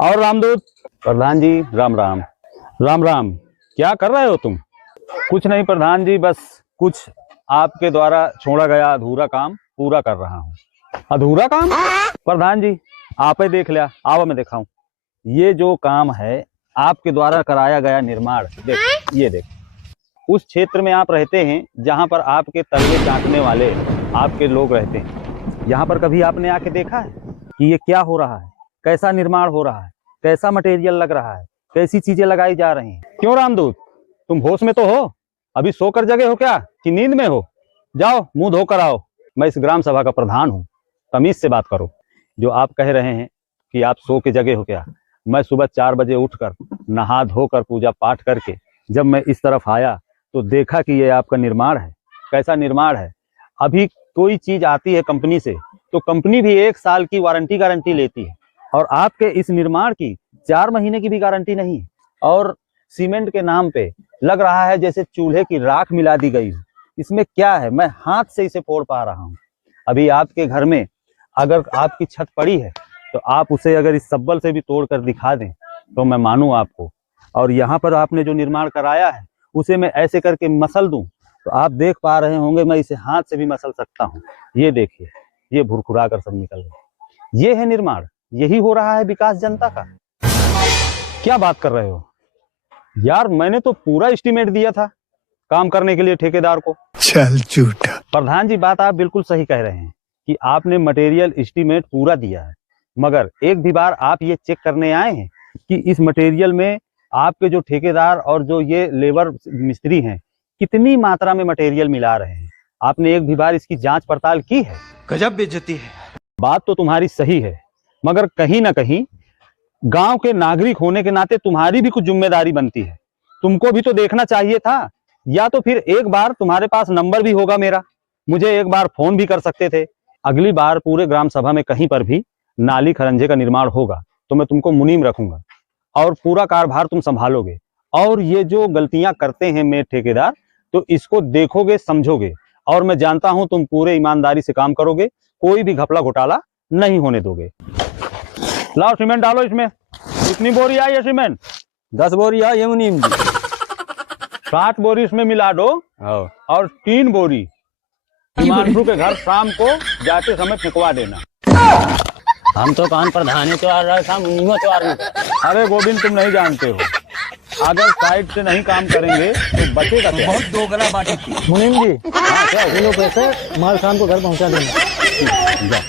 और रामदूत। प्रधान जी राम राम। राम राम। क्या कर रहे हो तुम? कुछ नहीं प्रधान जी, बस कुछ आपके द्वारा छोड़ा गया अधूरा काम पूरा कर रहा हूँ। अधूरा काम? प्रधान जी आप ही देख लिया, आओ मैं दिखाऊं। ये जो काम है आपके द्वारा कराया गया निर्माण, देख ये देख। उस क्षेत्र में आप रहते हैं जहां पर आपके तलवे चाटने वाले आपके लोग रहते हैं। यहाँ पर कभी आपने आके देखा है कि ये क्या हो रहा है, कैसा निर्माण हो रहा है, कैसा मटेरियल लग रहा है, कैसी चीजें लगाई जा रही हैं? क्यों रामदूत, तुम होश में तो हो? अभी सोकर जगे हो क्या कि नींद में हो? जाओ मुंह धोकर आओ। मैं इस ग्राम सभा का प्रधान हूँ, तमीज से बात करो। जो आप कह रहे हैं कि आप सो के जगे हो क्या, मैं सुबह 4 बजे उठकर नहा धोकर पूजा पाठ करके जब मैं इस तरफ आया तो देखा कि ये आपका निर्माण है। कैसा निर्माण है? अभी कोई चीज आती है कंपनी से तो कंपनी भी 1 साल की गारंटी लेती है, और आपके इस निर्माण की 4 महीने की भी गारंटी नहीं है। और सीमेंट के नाम पे लग रहा है जैसे चूल्हे की राख मिला दी गई है। इसमें क्या है, मैं हाथ से इसे फोड़ पा रहा हूँ। अभी आपके घर में अगर आपकी छत पड़ी है तो आप उसे अगर इस सब्बल से भी तोड़ कर दिखा दें तो मैं मानूं आपको। और यहाँ पर आपने जो निर्माण कराया है उसे मैं ऐसे करके मसल दूं तो आप देख पा रहे होंगे मैं इसे हाथ से भी मसल सकता हूँ। ये देखिए, ये भुरभुरा कर सब निकल गया। ये है निर्माण, यही हो रहा है विकास जनता का। क्या बात कर रहे हो यार, मैंने तो पूरा एस्टीमेट दिया था काम करने के लिए ठेकेदार को। चल झूठा। प्रधान जी बात आप बिल्कुल सही कह रहे हैं कि आपने मटेरियल एस्टीमेट पूरा दिया है, मगर एक भी बार आप ये चेक करने आए हैं कि इस मटेरियल में आपके जो ठेकेदार और जो ये लेबर मिस्त्री हैं कितनी मात्रा में मटेरियल मिला रहे हैं? आपने एक भी बार इसकी जांच पड़ताल की है? गजब बेइज्जती है। बात तो तुम्हारी सही है, मगर कहीं ना कहीं गांव के नागरिक होने के नाते तुम्हारी भी कुछ जिम्मेदारी बनती है। तुमको भी तो देखना चाहिए था, या तो फिर एक बार तुम्हारे पास नंबर भी होगा मेरा, मुझे एक बार फोन भी कर सकते थे। अगली बार पूरे ग्राम सभा में कहीं पर भी नाली खरंजे का निर्माण होगा तो मैं तुमको मुनीम रखूंगा और पूरा कारभार तुम संभालोगे। और ये जो गलतियां करते हैं मेरे ठेकेदार, तो इसको देखोगे समझोगे, और मैं जानता हूं तुम पूरे ईमानदारी से काम करोगे, कोई भी घपला घोटाला नहीं होने दोगे। लाओ सीमेंट डालो इसमें। कितनी बोरी आई है सीमेंट? 10 बोरी आई है मुनीम जी। 7 बोरी इसमें मिला दो और 3 बोरी हिमांशु के घर शाम को जाते समय फेंकवा देना। हम तो कान प्रधान है तो आ रहा था, मुनीमो तो आ रहा। अरे गोविंद तुम नहीं जानते हो, अगर साइड से नहीं काम करेंगे तो बचेगा क्या? बहुत दोगला बाटी थी मुनीम जी, हाँ क्या पैसे माल शाम को घर पहुंचा देना।